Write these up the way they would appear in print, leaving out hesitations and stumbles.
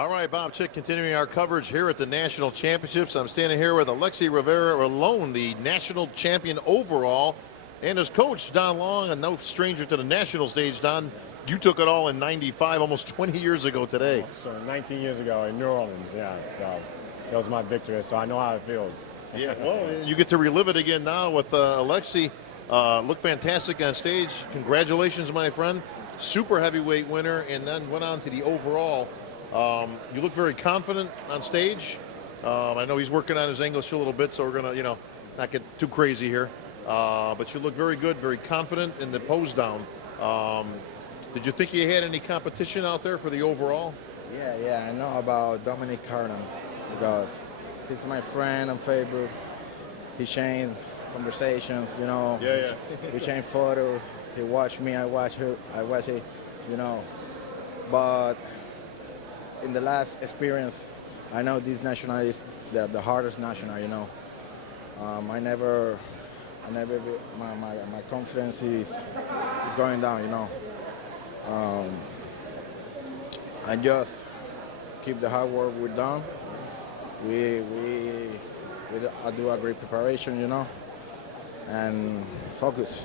All right, Bob Chick, continuing our coverage here at the National Championships. I'm standing here with Alexis Rivera-Rolon, the national champion overall, and his coach, Don Long, and no stranger to the national stage. Don, you took it all in '95, almost 20 years ago today. So 19 years ago in New Orleans, yeah. So that was my victory, so I know how it feels. Yeah, well, you get to relive it again now with Alexis. Looked fantastic on stage. Congratulations, my friend. Super heavyweight winner, and then went on to the overall. You look very confident on stage. I know he's working on his English a little bit, so we're gonna, not get too crazy here. But you look very good, very confident in the pose down. Did you think you had any competition out there for the overall? Yeah, I know about Dominic Carden because he's my friend on Facebook. He changed conversations, Yeah. We changed photos. He watched me, I watch it, But in the last experience, I know this national is the hardest national, my confidence is going down, I just keep the hard work we've done. We do a great preparation, and focus,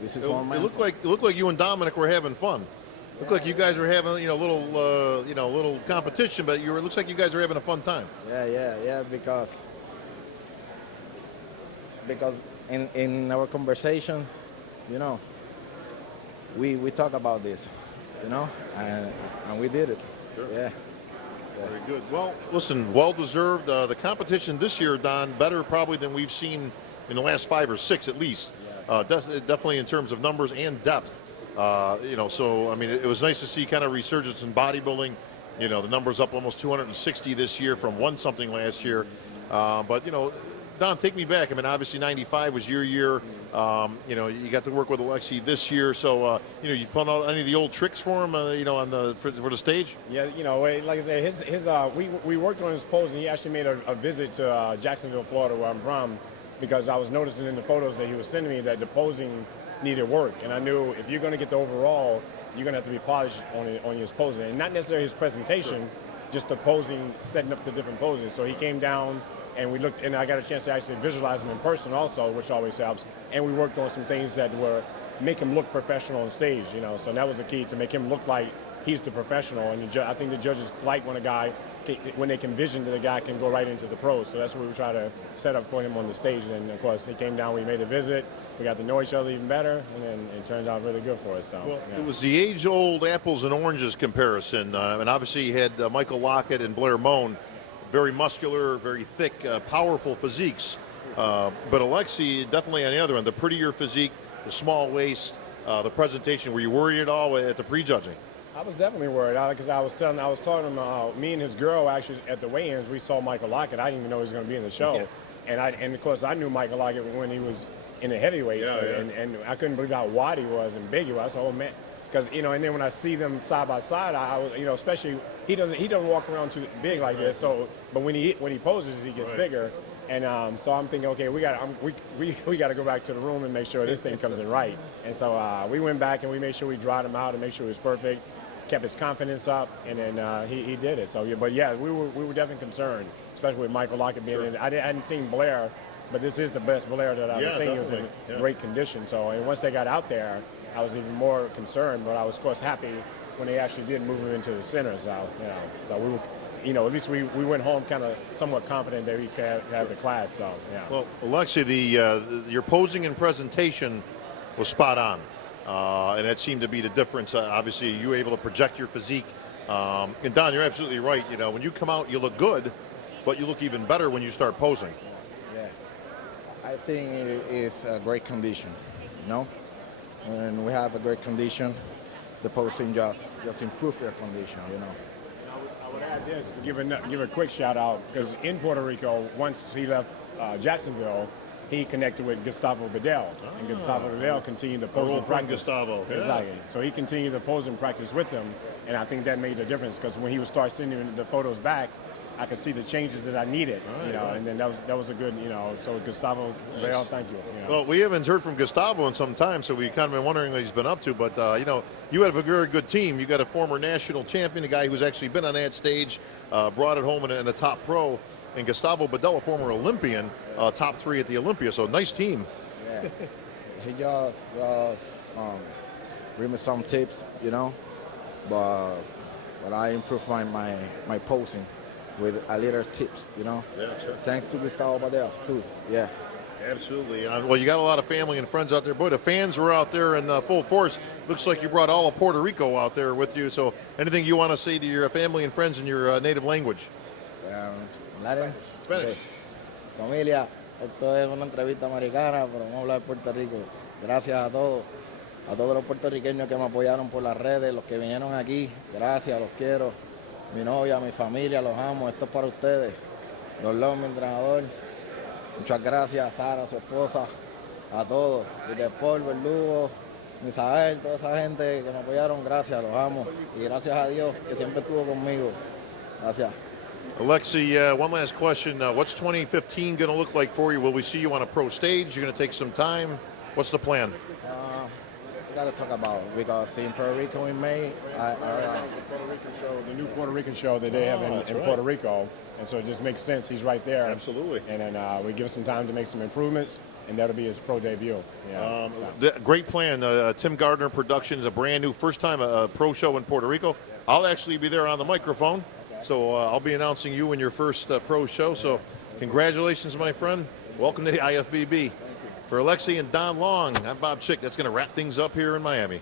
This is one man. It looked like you and Dominic were having fun. Looked like you guys were having a little competition, but it looks like you guys are having a fun time. Yeah, because in our conversation, we talk about this, and we did it. Sure. Yeah. Very good. Well, listen, well deserved. The competition this year, Don, better probably than we've seen in the last 5 or 6 at least. Definitely in terms of numbers and depth. So I mean, it was nice to see kind of resurgence in bodybuilding. The numbers up almost 260 this year from 1-something last year. But Don, take me back. I mean, obviously '95 was your year. You got to work with Alexis this year. So you put out any of the old tricks for him, for the stage? Yeah, like I said, we worked on his pose, and he actually made a visit to Jacksonville, Florida, where I'm from, because I was noticing in the photos that he was sending me that the posing needed work, and I knew if you're going to get the overall, you're going to have to be polished on his posing, and not necessarily his presentation, just the posing, setting up the different poses. So he came down, and we looked, and I got a chance to actually visualize him in person also, which always helps. And we worked on some things that were make him look professional on stage, So that was the key, to make him look like he's the professional. And I think the judges like when they can vision that the guy can go right into the pros. So that's what we try to set up for him on the stage. And of course, he came down, we made a visit, we got to know each other even better, and then it turned out really good for us. So, well, It was the age-old apples and oranges comparison, and obviously you had Michael Lockett and Blair Moan, very muscular, very thick, powerful physiques. But Alexis, definitely on the other end, the prettier physique, the small waist, the presentation. Were you worried at all at the prejudging? I was definitely worried, because I was telling him, me and his girl actually at the weigh-ins, we saw Michael Lockett. I didn't even know he was going to be in the show. Yeah. And of course I knew Michael Lockett when he was in the heavyweight, and I couldn't believe how wide he was and big he was. So, oh man, because and then when I see them side by side, I was, especially he doesn't walk around too big like this. So, but when he poses, he gets bigger. And so I'm thinking, okay, we got to go back to the room and make sure this thing comes in right. And so we went back and we made sure we dried him out and make sure he was perfect, kept his confidence up, and then he did it. So but yeah, we were definitely concerned, especially with Michael Lockett being in. I hadn't seen Blair, but this is the best Blair that I've seen. He was in great condition. So, and once they got out there, I was even more concerned, but I was of course happy when they actually did move him into the center. So so we were, at least we went home kind of somewhat confident that we could have the class. So yeah. Well, Alexis, your posing and presentation was spot on, and that seemed to be the difference. Obviously, you were able to project your physique. And Don, you're absolutely right. When you come out, you look good, but you look even better when you start posing. Yeah, I think it is a great condition. When we have a great condition, the posing just improve your condition. I would add this, give a quick shout out, because in Puerto Rico, once he left Jacksonville, he connected with Gustavo Bedell, and Gustavo Bedell continued to pose and practice. Gustavo. Yeah. Exactly. So he continued to pose and practice with them, and I think that made a difference, because when he would start sending the photos back, I could see the changes that I needed, you know, and then that was a good, you know. So Gustavo, well, thank you. You know. Well, we haven't heard from Gustavo in some time, so we kind of been wondering what he's been up to. But you know, you have a very good team. You got a former national champion, a guy who's actually been on that stage, brought it home in a top pro, and Gustavo Badella, former Olympian, top 3 at the Olympia. So nice team. Yeah. He just give me some tips, you know, but I improved my posing with a little tips, you know. Yeah, sure. Thanks to Gustavo Badella too. Yeah. Absolutely. Well, you got a lot of family and friends out there. Boy, the fans were out there in full force. Looks like you brought all of Puerto Rico out there with you. So anything you want to say to your family and friends in your native language? Latin? Spanish. Okay. Familia, esto es una entrevista americana, pero vamos a hablar de Puerto Rico. Gracias a todos los puertorriqueños que me apoyaron por las redes, los que vinieron aquí. Gracias, los quiero. Mi novia, mi familia, los amo. Esto es para ustedes. Los love, mi entrenador. Muchas gracias a Sara, su esposa, a todos. Y de Paul, Verdugo, Misael, toda esa gente que me apoyaron. Gracias, los amo. Y gracias a Dios que siempre estuvo conmigo. Gracias. Alexi, one last question. What's 2015 going to look like for you? Will we see you on a pro stage? You're going to take some time. What's the plan? We got to talk about it because in Puerto Rico in May, The new Puerto Rican show that they have in Puerto Rico, and so it just makes sense. He's right there. Absolutely. And then we give him some time to make some improvements, and that'll be his pro debut. Yeah. Great plan. Tim Gardner Productions, a brand new first time a pro show in Puerto Rico. I'll actually be there on the microphone, so I'll be announcing you in your first pro show. So congratulations, my friend. Welcome to the IFBB. For Alexi and Don Long, I'm Bob Chick. That's going to wrap things up here in Miami.